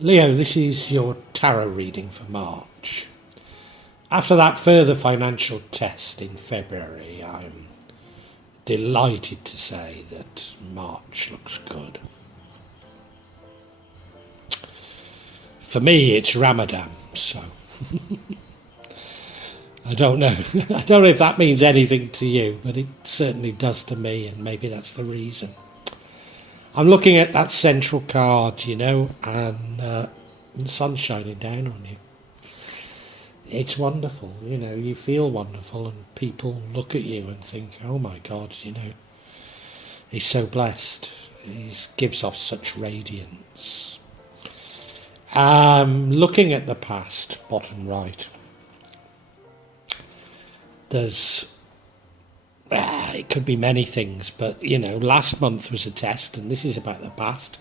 Leo, this is your tarot reading for March. After that further financial test in February, I'm delighted to say that March looks good. For me, it's Ramadan, so I don't know. I don't know if that means anything to you, but it certainly does to me, and maybe that's the reason. I'm looking at that central card, and the sun's shining down on you. It's wonderful, you feel wonderful, and people look at you and think, oh my God, he's so blessed. He gives off such radiance. Looking at the past, bottom right, it could be many things, but last month was a test, and this is about the past.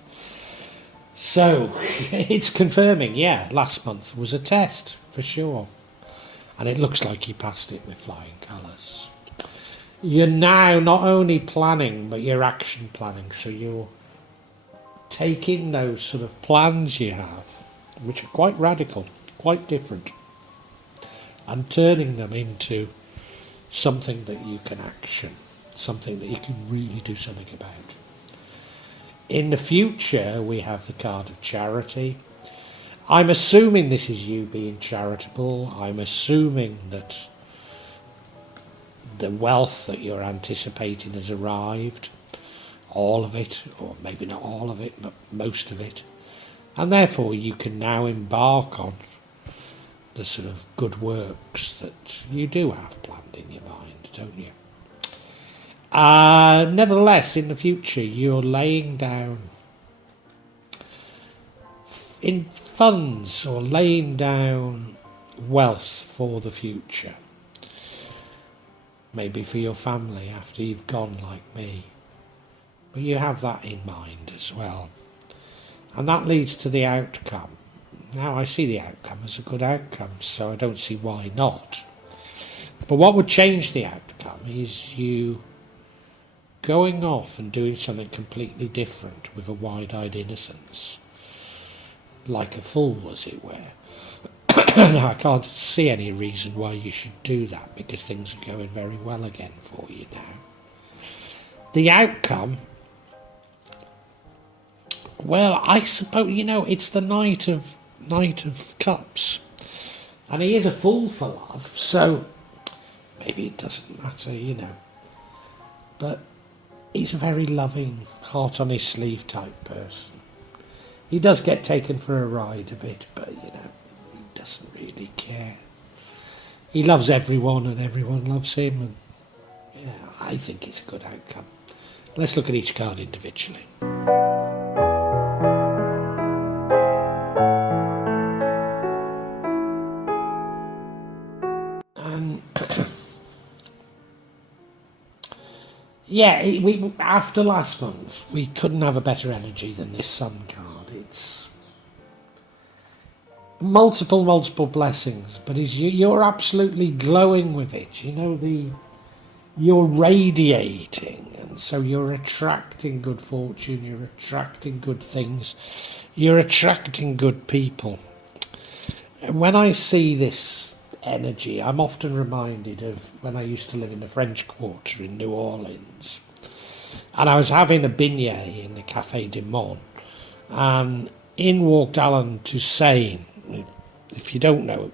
So it's confirming, last month was a test for sure, and it looks like you passed it with flying colours. You're now not only planning, but you're action planning. So you're taking those sort of plans you have, which are quite radical, quite different, and turning them into something that you can action, something that you can really do something about. In the future, we have the card of charity. I'm assuming this is you being charitable. I'm assuming that the wealth that you're anticipating has arrived, all of it, or maybe not all of it, but most of it. And therefore you can now embark on the sort of good works that you do have planned in your mind, don't you? Nevertheless, in the future, you're laying down in funds or laying down wealth for the future. Maybe for your family after you've gone, like me. But you have that in mind as well. And that leads to the outcome. Now, I see the outcome as a good outcome, so I don't see why not. But what would change the outcome is you going off and doing something completely different with a wide-eyed innocence, like a fool, as it were. Now, I can't see any reason why you should do that, because things are going very well again for you now. The outcome, well, I suppose, it's the Knight of Cups, and he is a fool for love, so maybe it doesn't matter, but he's a very loving, heart on his sleeve type person. He does get taken for a ride a bit, but he doesn't really care. He loves everyone and everyone loves him, and I think it's a good outcome. Let's look at each card individually. We after last month, we couldn't have a better energy than this Sun card. It's multiple blessings, but you're absolutely glowing with it. You're radiating, and so you're attracting good fortune. You're attracting good things. You're attracting good people. And when I see this energy, I'm often reminded of when I used to live in the French Quarter in New Orleans, and I was having a beignet in the Café du Monde, and in walked Alan Toussaint. If you don't know,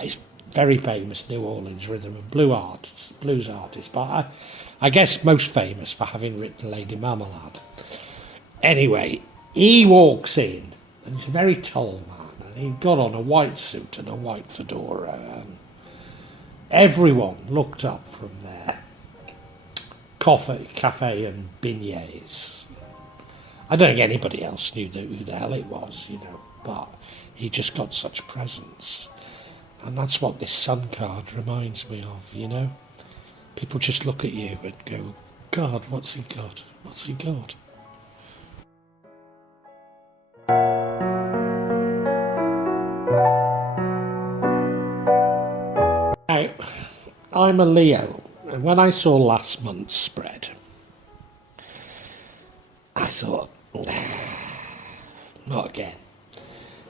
he's very famous New Orleans rhythm and blues artist, but I guess most famous for having written Lady Marmalade. Anyway, he walks in, and he's a very tall man. He got on a white suit and a white fedora, and everyone looked up from their cafe and beignets. I don't think anybody else knew who the hell it was, but he just got such presence. And that's what this Sun card reminds me of, People just look at you and go, God, what's he got? What's he got? I'm a Leo, and when I saw last month's spread, I thought, not again.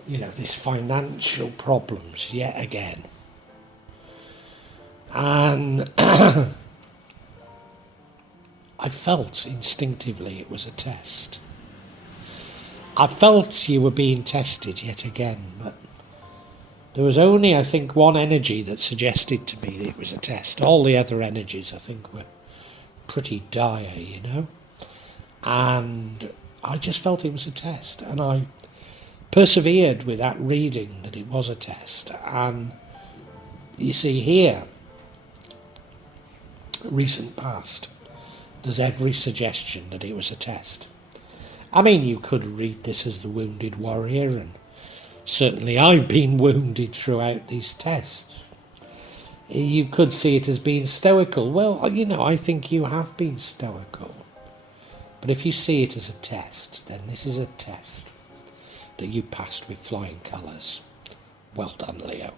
this financial problems yet again. And I felt instinctively it was a test. I felt you were being tested yet again, but there was only, I think, one energy that suggested to me that it was a test. All the other energies, I think, were pretty dire, And I just felt it was a test. And I persevered with that reading that it was a test. And you see here, recent past, there's every suggestion that it was a test. I mean, you could read this as the wounded warrior, and certainly I've been wounded throughout these tests. You could see it as being stoical. Well, I think you have been stoical. But if you see it as a test, then this is a test that you passed with flying colours. Well done, Leo.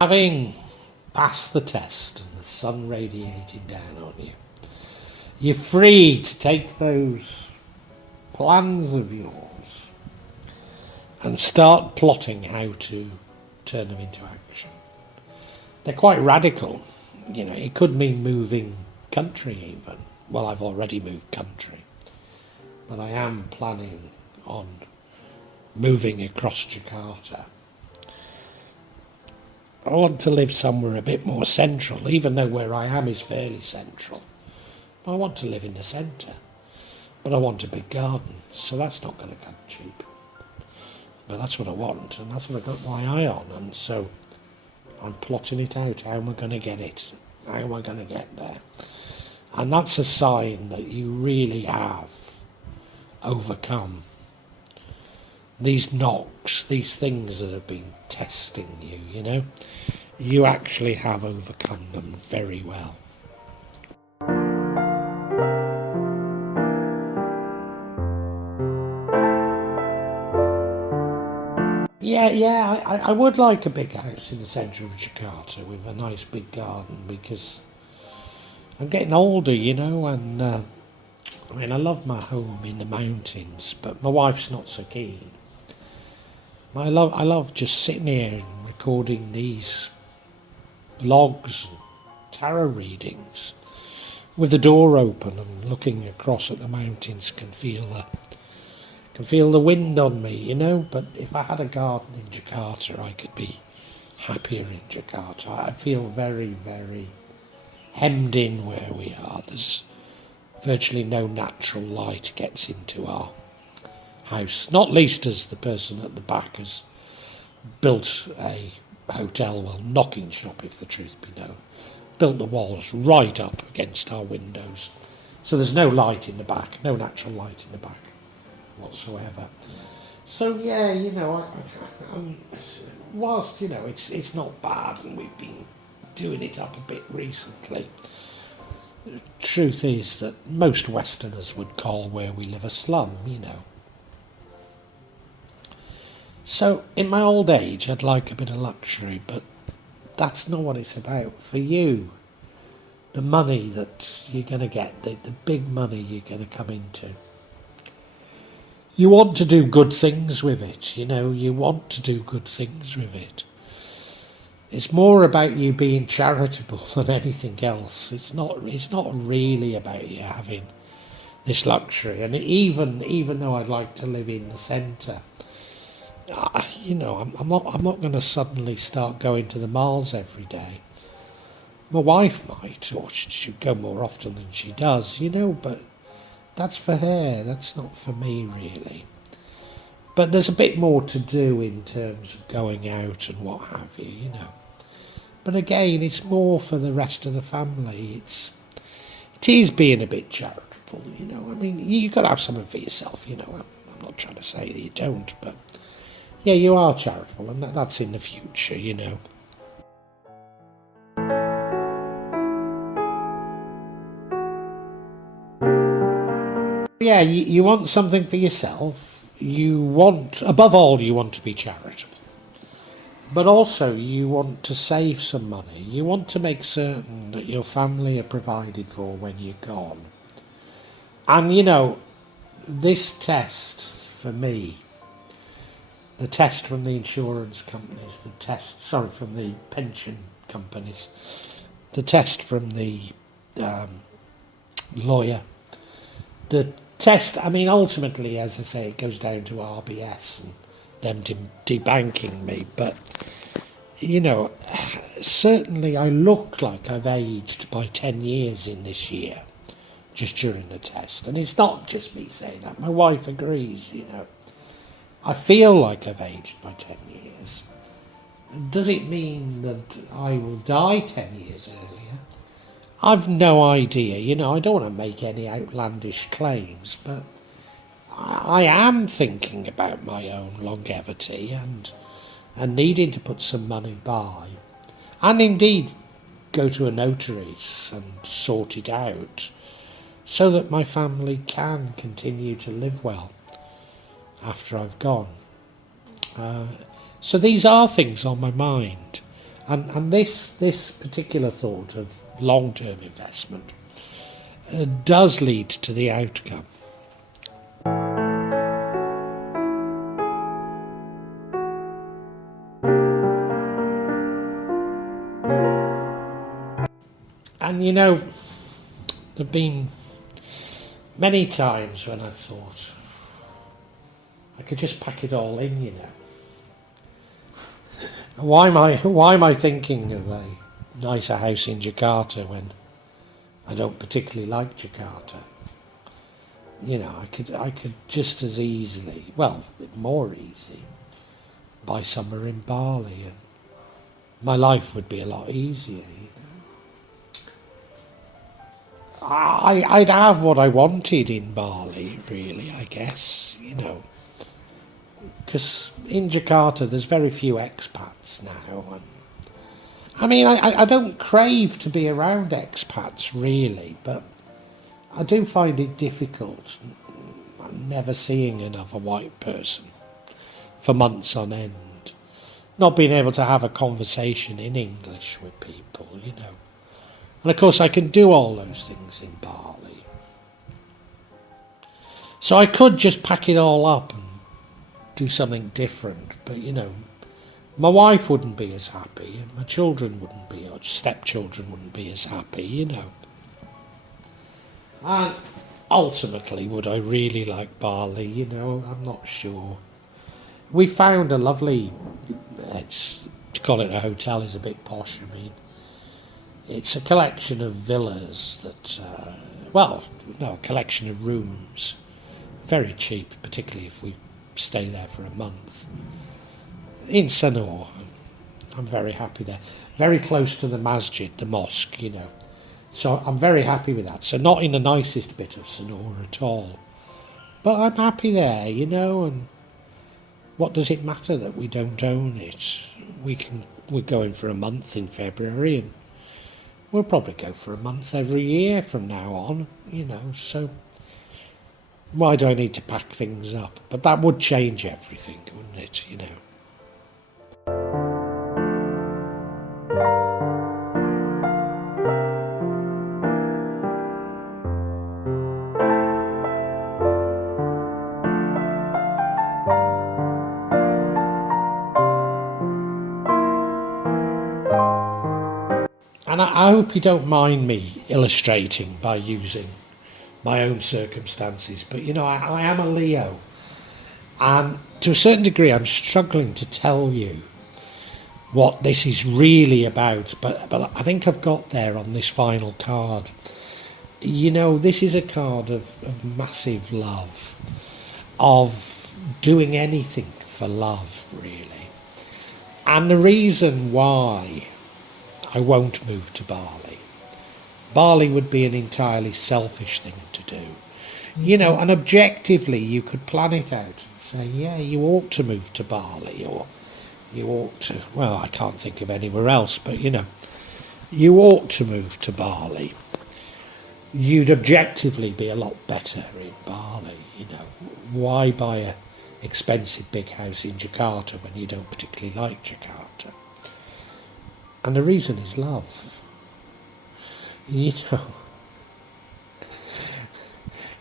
Having passed the test and the sun radiating down on you, you're free to take those plans of yours and start plotting how to turn them into action. They're quite radical. It could mean moving country even. Well, I've already moved country, but I am planning on moving across Jakarta. I want to live somewhere a bit more central, even though where I am is fairly central. I want to live in the centre, but I want a big garden, so that's not going to come cheap. But that's what I want, and that's what I've got my eye on, and so I'm plotting it out. How am I going to get it? How am I going to get there? And that's a sign that you really have overcome these knocks, these things that have been testing you, You actually have overcome them very well. Yeah, I would like a big house in the centre of Jakarta with a nice big garden, because I'm getting older, and I love my home in the mountains, but my wife's not so keen. I love just sitting here and recording these vlogs and tarot readings with the door open and looking across at the mountains. Can feel the wind on me, But if I had a garden in Jakarta, I could be happier in Jakarta. I feel very, very hemmed in where we are. There's virtually no natural light gets into our house, not least as the person at the back has built a hotel, well, knocking shop if the truth be known, built the walls right up against our windows, so there's no light in the back, no natural light in the back whatsoever. So yeah, whilst it's not bad, and we've been doing it up a bit recently, the truth is that most Westerners would call where we live a slum, So in my old age, I'd like a bit of luxury, but that's not what it's about. For you, the money that you're going to get, the big money you're going to come into, you want to do good things with it, you want to do good things with it. It's more about you being charitable than anything else. It's not really about you having this luxury. And even though I'd like to live in the centre, I'm not going to suddenly start going to the malls every day. My wife might, or she'd go more often than she does, but that's for her. That's not for me, really. But there's a bit more to do in terms of going out and what have you, But again, it's more for the rest of the family. It is being a bit charitable, you've got to have something for yourself, I'm not trying to say that you don't, but yeah, you are charitable, and that's in the future, Yeah, you want something for yourself. Above all, you want to be charitable. But also you want to save some money. You want to make certain that your family are provided for when you're gone. And this test for me, the test from the insurance companies, from the pension companies, the test from the lawyer, the test, I mean, ultimately, as I say, it goes down to RBS and them debanking me. But, certainly I look like I've aged by 10 years in this year, just during the test. And it's not just me saying that. My wife agrees, I feel like I've aged by 10 years. Does it mean that I will die 10 years earlier? I've no idea. I don't want to make any outlandish claims, but I am thinking about my own longevity and needing to put some money by, and indeed go to a notary and sort it out so that my family can continue to live well after I've gone. So these are things on my mind, and this particular thought of long-term investment does lead to the outcome. And there've been many times when I've thought I could just pack it all in. Why am I thinking of a nicer house in Jakarta when I don't particularly like Jakarta? I could just as easily, well, more easy, buy somewhere in Bali, and my life would be a lot easier. I'd have what I wanted in Bali, really, I guess, because in Jakarta there's very few expats now. And I mean, I don't crave to be around expats, really, but I do find it difficult never seeing another white person for months on end, not being able to have a conversation in English with people, And of course I can do all those things in Bali. So I could just pack it all up and do something different, but my wife wouldn't be as happy, and my children wouldn't be, or stepchildren wouldn't be as happy, And ultimately, would I really like Bali? I'm not sure. We found a lovely, to call it a hotel is a bit posh, it's a collection of villas that, a collection of rooms, very cheap, particularly if we stay there for a month, in Sanur. I'm very happy there, very close to the masjid, the mosque, so I'm very happy with that. So not in the nicest bit of Sanur at all, but I'm happy there, and what does it matter that we don't own it? We're going for a month in February, and we'll probably go for a month every year from now on, so why do I need to pack things up? But that would change everything, wouldn't it, And I hope you don't mind me illustrating by using my own circumstances, but I am a Leo, and to a certain degree I'm struggling to tell you what this is really about, but I think I've got there on this final card. This is a card of massive love, of doing anything for love, really. And the reason why I won't move to Bali. Bali would be an entirely selfish thing to do. And objectively you could plan it out and say, yeah, you ought to move to Bali, or you ought to, well, I can't think of anywhere else, but you ought to move to Bali. You'd objectively be a lot better in Bali, Why buy a expensive big house in Jakarta when you don't particularly like Jakarta. And the reason is love. You know,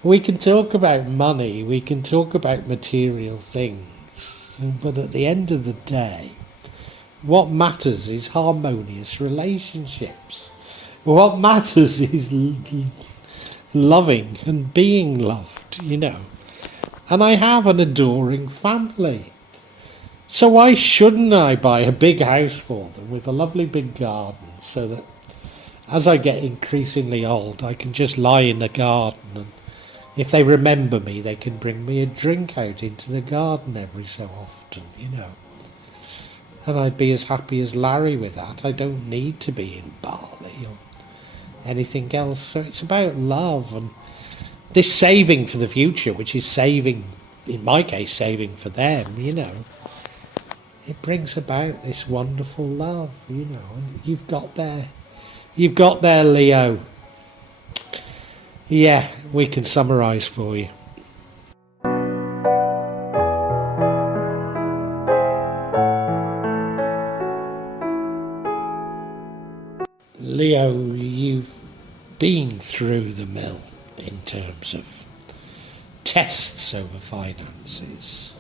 we can talk about money, we can talk about material things, but at the end of the day, what matters is harmonious relationships. What matters is loving and being loved, you know. And I have an adoring family. So why shouldn't I buy a big house for them with a lovely big garden, so that as I get increasingly old, I can just lie in the garden, and if they remember me, they can bring me a drink out into the garden every so often, you know. And I'd be as happy as Larry with that. I don't need to be in Bali or anything else. So it's about love, and this saving for the future, which is saving, in my case, saving for them, you know. It brings about this wonderful love, you know. And you've got there, Leo. Yeah, we can summarise for you. Leo, you've been through the mill in terms of tests over finances.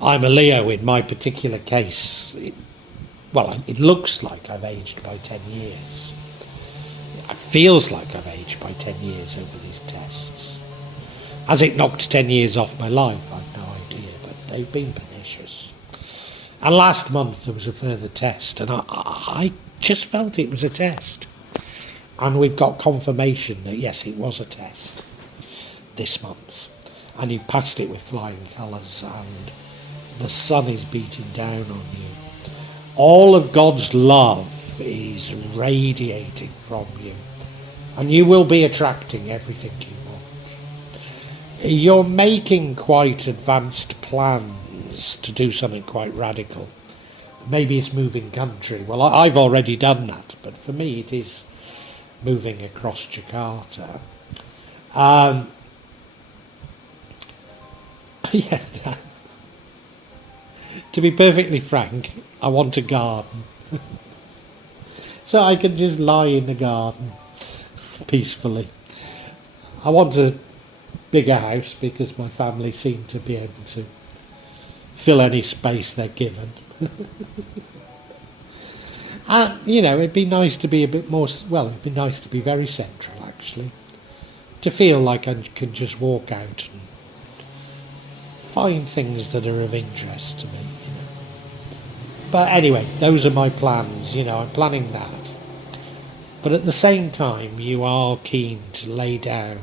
I'm a Leo in my particular case. It looks like I've aged by 10 years. It feels like I've aged by 10 years over these tests. Has it knocked 10 years off my life? I've no idea, but they've been pernicious. And last month there was a further test, and I just felt it was a test. And we've got confirmation that yes, it was a test this month. And you've passed it with flying colours, and the sun is beating down on you. All of God's love is radiating from you, and you will be attracting everything you want. You're making quite advanced plans to do something quite radical. Maybe it's moving country. Well, I've already done that, but for me it is moving across Jakarta. Yeah. To be perfectly frank, I want a garden. So I can just lie in the garden peacefully. I want a bigger house because my family seem to be able to fill any space they're given. And, you know, it'd be nice to be a bit more, well, it'd be nice to be very central, actually. To feel like I can just walk out and find things that are of interest to me, you know. But anyway, those are my plans, you know, I'm planning that. But at the same time, you are keen to lay down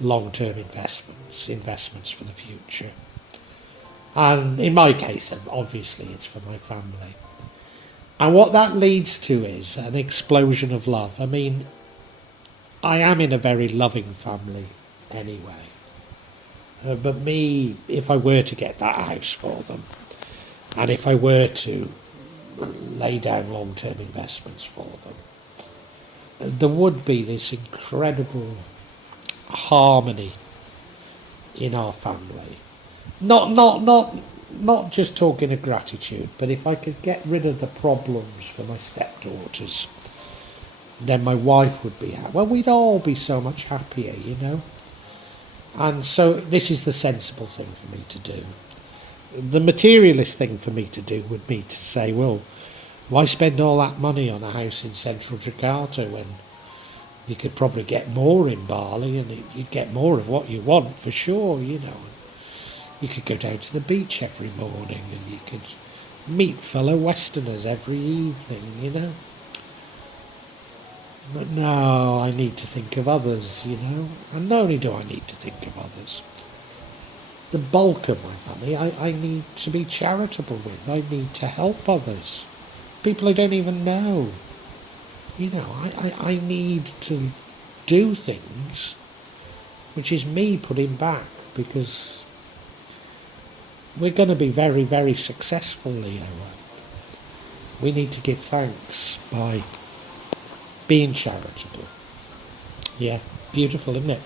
long-term investments for the future. And in my case, obviously, it's for my family. And what that leads to is an explosion of love. I mean, I am in a very loving family anyway. But me, if I were to get that house for them, and if I were to lay down long-term investments for them, there would be this incredible harmony in our family. Not just talking of gratitude, but if I could get rid of the problems for my stepdaughters, then my wife would be happy. Well, we'd all be so much happier, you know. And so this is the sensible thing for me to do. The materialist thing for me to do would be to say, well, why spend all that money on a house in central Jakarta when you could probably get more in Bali, and you'd get more of what you want for sure, you know. You could go down to the beach every morning, and you could meet fellow Westerners every evening, you know. But no, I need to think of others, you know. And not only do I need to think of others, the bulk of my money I need to be charitable with. I need to help others. People I don't even know. You know, I need to do things, which is me putting back, because we're going to be very, very successful, Leo. We need to give thanks by being charitable. Yeah, beautiful, isn't it?